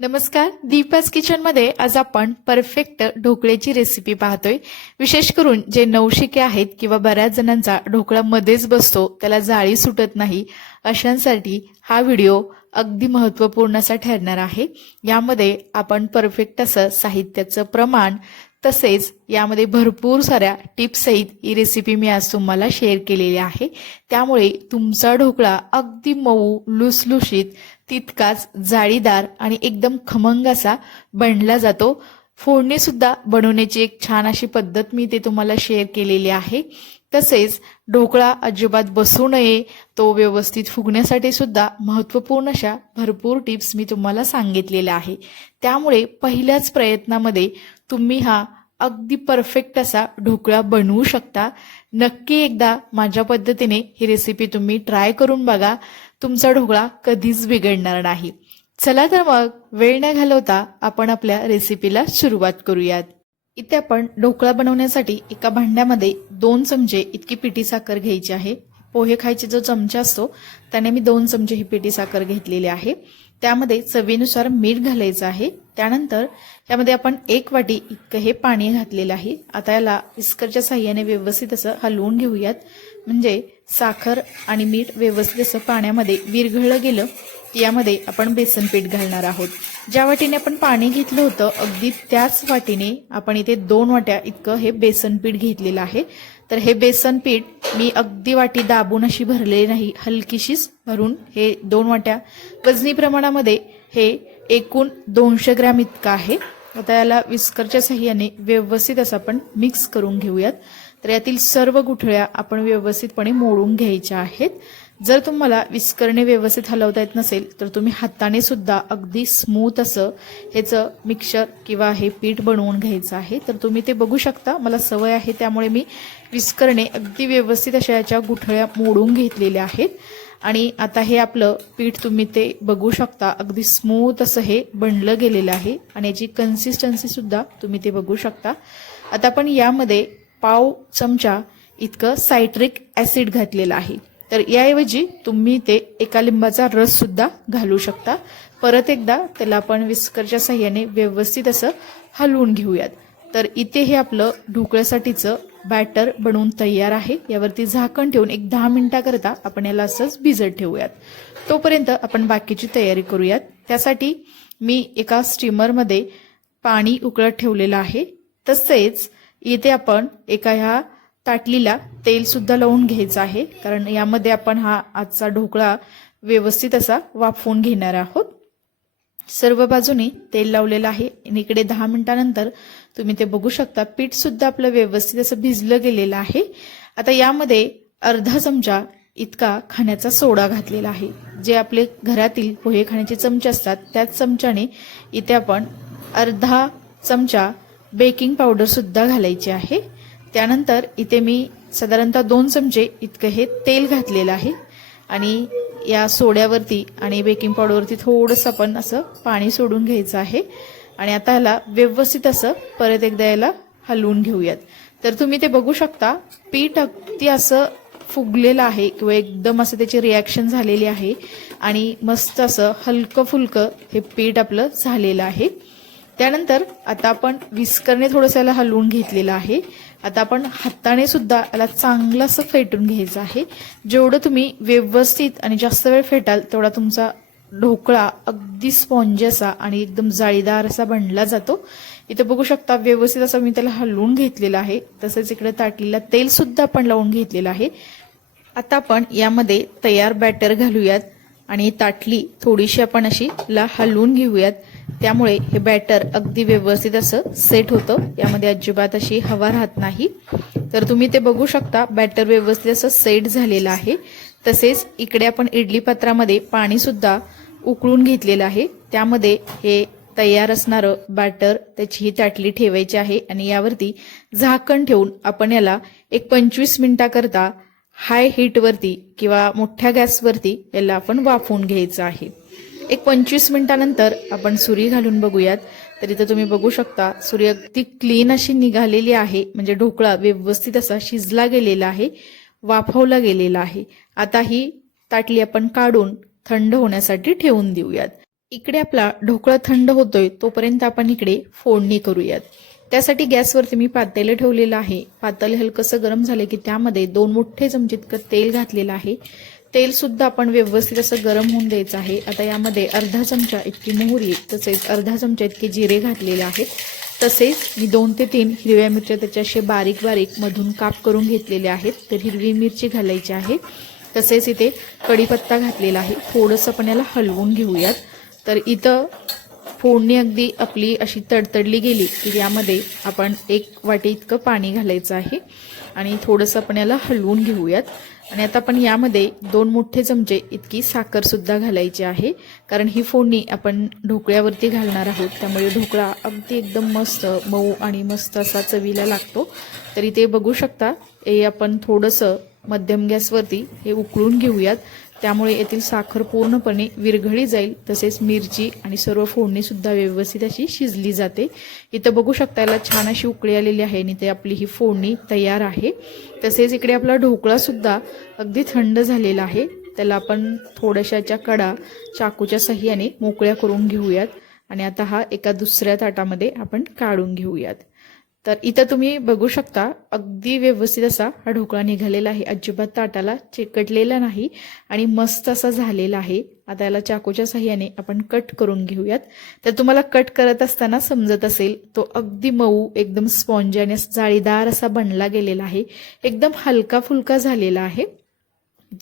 नमस्कार, दीपास किचन मध्ये आज आपण परफेक्ट ढोकळ्याची रेसिपी पाहतोय। विशेष करून जे नवशिके आहेत किंवा बऱ्याच जणांचा ढोकळा मध्येच बसतो, त्याला जाळी सुटत नाही, अशांसाठी हा व्हिडिओ अगदी महत्त्वपूर्ण असा ठरणार आहे। यामध्ये आपण परफेक्ट असं साहित्याचं प्रमाण तसेच यामध्ये भरपूर साऱ्या टिप्स सहित ही रेसिपी मी आज तुम्हाला शेअर केलेली आहे। त्यामुळे तुमचा ढोकळा अगदी मऊ लुसलुशीत तितकाच जाळीदार आणि एकदम खमंग असा बनला जातो। फोडणी सुद्धा बनवण्याची एक छान अशी पद्धत मी ते तुम्हाला शेअर केलेली आहे। तसेच ढोकळा अजिबात बसू नये, तो व्यवस्थित फुगण्यासाठी सुद्धा महत्त्वपूर्ण अशा भरपूर टिप्स मी तुम्हाला सांगितलेल्या आहे। त्यामुळे पहिल्याच प्रयत्नामध्ये तुम्ही हा अगदी परफेक्ट असा ढोकळा बनवू शकता। नक्की एकदा माझ्या पद्धतीने ही रेसिपी तुम्ही ट्राय करून बघा, तुमचा ढोकळा कधीच बिघडणार नाही। चला तर मग वेळ न घालवता आपण आपल्या रेसिपीला सुरुवात करूयात। इथे आपण ढोकळा बनवण्यासाठी एका भांड्यामध्ये 2 चमचे इतकी पिठी साखर घ्यायची आहे। पोहे खायचे जो चमचा असतो त्याने मी 2 चमचे ही पिठी साखर घेतलेली आहे। त्यामध्ये चवीनुसार मीठ घालायचं आहे। त्यानंतर यामध्ये आपण 1 वाटी इतकं हे पाणी घातलेलं आहे। आता याला विस्करच्या साहाय्याने व्यवस्थित असं हलवून घेऊयात, म्हणजे साखर आणि मीठ व्यवस्थित असं पाण्यामध्ये विरघळलं गेलं की यामध्ये आपण बेसन पीठ घालणार आहोत। ज्या वाटीने आपण पाणी घेतलं होतं अगदी त्याच वाटीने आपण इथे 2 वाट्या इतकं हे बेसन पीठ घेतलेलं आहे। तर हे बेसन पीठ मी अगदी वाटी दाबून अशी भरलेली नाही, हलकीशीच भरून हे 2 वाट्या वजनी प्रमाणामध्ये हे एकूण 200 ग्रॅम इतका आहे। आता याला विस्करच्या साहाय्याने व्यवस्थित असं आपण मिक्स करून घेऊयात। तर यातील सर्व गुठळ्या आपण व्यवस्थितपणे मोडून घ्यायच्या आहेत। जर तुम्हाला विस्करणे व्यवस्थित हलवता येत नसेल तर तुम्ही हाताने सुद्धा अगदी स्मूथ असं ह्याचं मिक्सचर किंवा हे पीठ बनवून घ्यायचं आहे। तर तुम्ही ते बघू शकता, मला सवय आहे त्यामुळे मी विस्करणे अगदी व्यवस्थित अशा याच्या गुठळ्या मोडून घेतलेल्या आहेत। आणि आता हे आपलं पीठ तुम्ही ते बघू शकता, अगदी स्मूथ असं हे बनलं गेलेलं आहे आणि याची कन्सिस्टन्सी सुद्धा तुम्ही ते बघू शकता। आता आपण यामध्ये पाव चमचा इतकं सायट्रिक ऍसिड घातलेलं आहे। तर याऐवजी तुम्ही ते एका लिंबाचा रस सुद्धा घालू शकता। परत एकदा त्याला आपण विस्करच्या साहाय्याने व्यवस्थित असं हलवून घेऊयात। तर इथे हे आपलं ढोकळ्यासाठीचं बॅटर बनवून तयार आहे। यावरती झाकण ठेवून एक 10 मिनिटाकरता आपण याला असंच भिजत ठेवूयात। तोपर्यंत आपण बाकीची तयारी करूयात। त्यासाठी मी एका स्टीमरमध्ये पाणी उकळत ठेवलेलं आहे। तसेच इथे आपण एका ह्या ताटलीला तेल सुद्धा लावून घ्यायचं आहे, कारण यामध्ये आपण हा आजचा ढोकळा व्यवस्थित असा वाफवून घेणार आहोत। सर्व बाजूने तेल लावलेलं आहे आणि इकडे 10 मिनिटानंतर तुम्ही ते बघू शकता पीठ सुद्धा आपलं व्यवस्थित असं भिजलं गेलेलं आहे। आता यामध्ये अर्धा चमचा इतका खाण्याचा सोडा घातलेला आहे। जे आपले घरातील पोहे खाण्याचे चमचे असतात त्याच चमच्याने इथे आपण अर्धा चमचा बेकिंग पावडर सुद्धा घालायची आहे। त्यानंतर इथे मी साधारणतः 2 चमचे इतकं हे तेल घातलेलं आहे आणि या सोड्यावरती आणि बेकिंग पावडरवरती थोडंसं आपण असं पाणी सोडून घ्यायचं आहे आणि आता याला व्यवस्थित असं परत एकदा याला हलवून घेऊयात। तर तुम्ही ते बघू शकता पीठ अगदी असं फुगलेलं आहे किंवा एकदम असं त्याची रिॲक्शन झालेली आहे आणि मस्त असं हलकं फुलकं हे पीठ आपलं झालेलं आहे। त्यानंतर आता आपण विस्करने थोडंसं याला हलवून घेतलेलं आहे। आता आपण हाताने सुद्धा याला चांगलं असं फेटून घ्यायचं आहे। जेवढं तुम्ही व्यवस्थित आणि जास्त वेळ फेटाल तेवढा तुमचा ढोकळा अगदी स्पॉन्जी असा आणि एकदम जाळीदार असा बनला जातो। इथे बघू शकता व्यवस्थित असं मी त्याला हलवून घेतलेलं आहे। तसेच इकडे ताटलीला तेल सुद्धा आपण लावून घेतलेलं आहे। आता आपण यामध्ये तयार बॅटर घालूयात आणि ताटली थोडीशी आपण अशी हलवून घेऊयात, त्यामुळे हे बॅटर अगदी व्यवस्थित असं सेट होतं, यामध्ये अजिबात अशी हवा राहत नाही। तर तुम्ही ते बघू शकता बॅटर व्यवस्थित असं सेट झालेलं आहे। तसेच इकडे आपण इडली पात्रामध्ये पाणी सुद्धा उकळून घेतलेलं आहे। त्यामध्ये हे तयार असणारं बॅटर त्याची ही ताटली ठेवायची आहे आणि यावरती झाकण ठेवून आपण याला एक 25 मिनिटाकरता हाय हीटवरती किंवा मोठ्या गॅसवरती याला आपण वाफवून घ्यायचं आहे। एक 25 मिनिटानंतर आपण सुरी घालून बघूयात। तर इथे तुम्ही बघू शकता सुरी अगदी क्लीन अशी निघालेली आहे, म्हणजे ढोकळा व्यवस्थित असा शिजला गेलेला आहे, वाफवला गेलेला आहे। आता ही ताटली आपण काढून थंड होण्यासाठी ठेवून देऊयात। इकडे आपला ढोकळा थंड होतोय तोपर्यंत आपण इकडे फोडणी करूयात. त्यासाठी गॅसवरती मी पातेलं ठेवलेलं आहे. पातेलं हलकंसं गरम झाले की त्यामध्ये 2 मोठे चमचे इतकं तेल घातलेलं आहे. तेल सुद्धा आपण व्यवस्थित असं गरम होऊन द्यायचं आहे. आता यामध्ये अर्धा चमचा इतकी मोहरी तसेच अर्धा चमचा इतके जिरे घातलेले आहेत. तसेच मी 2 ते 3 हिरव्या मिरच्या त्याच्याशी बारीक बारीक मधून काप करून घेतलेले आहेत. तर हिरवी मिरची घालायची आहे. तसेच इथे कढीपत्ता घातलेला आहे. थोडंसं आपण याला हलवून घेऊयात. तर इथं फोडणी अगदी आपली अशी तडतडली गेली की यामध्ये आपण 1 वाटी इतकं पाणी घालायचं आहे आणि थोडंसं आपण याला हलवून घेऊयात. आणि आता आपण यामध्ये 2 मोठे चमचे इतकी साखर सुद्धा घालायची आहे, कारण ही फोडणी आपण ढोकळ्यावरती घालणार आहोत. त्यामुळे ढोकळा अगदी एकदम मस्त मऊ आणि मस्त असा चवीला लागतो. तरी ते बघू शकता हे आपण थोडंसं मध्यम गॅसवरती हे उकळून घेऊयात. त्यामुळे येथील साखर पूर्णपणे विरघळली जाईल. तसेच मिरची आणि सर्व फोडणी सुद्धा व्यवस्थित अशी शिजली जाते. इथं बघू शकता याला छान अशी उकळी आलेली आहे आणि ते आपली ही फोडणी तयार आहे. तसेच इकडे आपला ढोकळा सुद्धा अगदी थंड झालेला आहे. त्याला आपण थोड्याशाच्या कडा चाकूच्या सहाय्याने मोकळ्या करून घेऊयात आणि आता हा एका दुसऱ्या ताटामध्ये आपण काढून घेऊयात. तर इथं तुम्ही बघू शकता अगदी व्यवस्थित असा हा ढोकळा निघालेला आहे. अजिबात ताटाला चिकटलेला नाही आणि मस्त असा झालेला आहे. आता याला चाकूच्या साहाय्याने आपण कट करून घेऊयात. तर तुम्हाला कट करत असताना समजत असेल तो अगदी मऊ एकदम स्पॉन्जी आणि जाळीदार असा बनला गेलेला आहे. एकदम हलका फुलका झालेला आहे.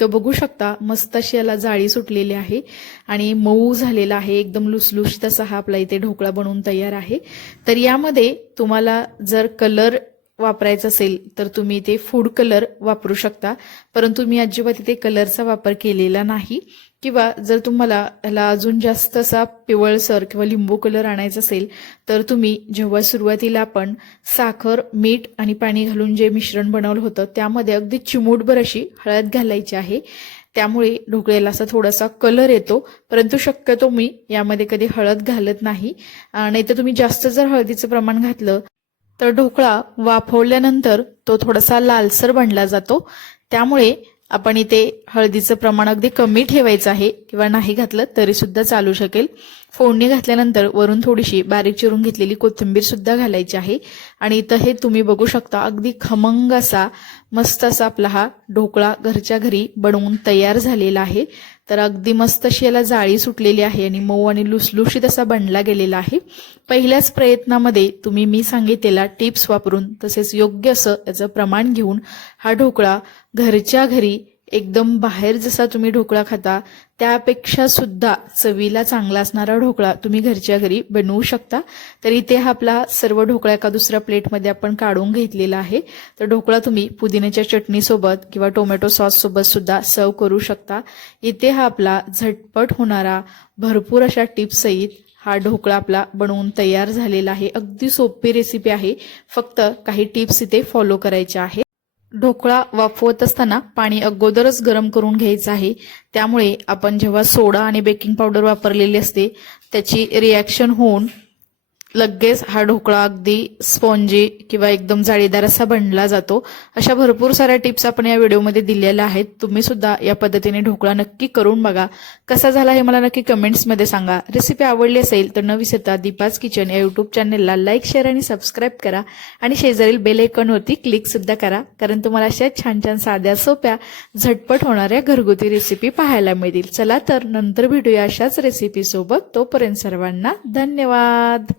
तो बघू शकता मस्त अशी याला जाळी सुटलेली आहे आणि मऊ झालेला आहे. एकदम लुसलुशीत असा हा आपला इथे ढोकळा बनवून तयार आहे. तर यामध्ये तुम्हाला जर कलर वापरायचा असेल तर तुम्ही इथे फूड कलर वापरू शकता, परंतु मी अजिबात इथे कलरचा वापर केलेला नाही. किंवा जर तुम्हाला ह्याला अजून जास्त असा पिवळसर किंवा लिंबू कलर आणायचा असेल तर तुम्ही जेव्हा सुरुवातीला आपण साखर, मीठ आणि पाणी घालून जे मिश्रण बनवलं होतं त्यामध्ये अगदी चिमूटभर अशी हळद घालायची आहे. त्यामुळे ढोकळ्याला असा थोडासा कलर येतो, परंतु शक्यतो मी यामध्ये कधी हळद घालत नाही. नाहीतर तुम्ही जास्त जर हळदीचं प्रमाण घातलं तर ढोकळा वाफवल्यानंतर तो थोडासा लालसर बनला जातो. त्यामुळे आपण इथे हळदीचं प्रमाण अगदी कमी ठेवायचं आहे किंवा नाही घातलं तरी सुद्धा चालू शकेल. फोडणी घातल्यानंतर वरून थोडीशी बारीक चिरून घेतलेली कोथिंबीर सुद्धा घालायची आहे. आणि इथं हे तुम्ही बघू शकता अगदी खमंग असा मस्त असा आपला हा ढोकळा घरच्या घरी बनवून तयार झालेला आहे. तर अगदी मस्त अशी याला जाळी सुटलेली आहे आणि मऊ आणि लुसलुशीत असा बनला गेलेला आहे. पहिल्याच प्रयत्नामध्ये तुम्ही मी सांगितलेला टिप्स वापरून तसेच योग्य असं याचं प्रमाण घेऊन हा ढोकळा घरच्या घरी एकदम बाहेर जसा तुम्ही ढोकळा खाता त्यापेक्षा सुद्धा चवीला चांगला असणारा ढोकळा तुम्ही घरच्या घरी बनवू शकता. तर इथे हा आपला सर्व ढोकळा एका दुसऱ्या प्लेटमध्ये आपण काढून घेतलेला आहे. तर ढोकळा तुम्ही पुदिन्याच्या चटणीसोबत किंवा टोमॅटो सॉस सोबत सुद्धा सर्व करू शकता. इथे हा आपला झटपट होणारा भरपूर अशा टिप्स सहित हा ढोकळा आपला बनवून तयार झालेला आहे. अगदी सोपी रेसिपी आहे, फक्त काही टिप्स इथे फॉलो करायच्या आहेत. ढोकळा वाफवत असताना पाणी अगोदरच गरम करून घ्यायचं आहे. त्यामुळे आपण जेव्हा सोडा आणि बेकिंग पावडर वापरलेली असते त्याची रिॲक्शन होऊन लगेच हा ढोकळा अगदी स्पॉन्जी किंवा एकदम जाळीदार असा बनला जातो. अशा भरपूर साऱ्या टिप्स आपण या व्हिडिओमध्ये दिलेल्या आहेत. तुम्ही सुद्धा या पद्धतीने ढोकळा नक्की करून बघा. कसा झाला हे मला नक्की कमेंट्समध्ये सांगा. रेसिपी आवडली असेल तर न विसरता दीपाज किचन या यूट्यूब चॅनलला लाईक, शेअर आणि सबस्क्राईब करा आणि शेजारील बेल आयकॉनवरती क्लिक सुद्धा करा, कारण तुम्हाला अशा छान छान साध्या सोप्या झटपट होणाऱ्या घरगुती रेसिपी पाहायला मिळतील. चला तर नंतर भेटूया अशाच रेसिपी सोबत. तोपर्यंत सर्वांना धन्यवाद.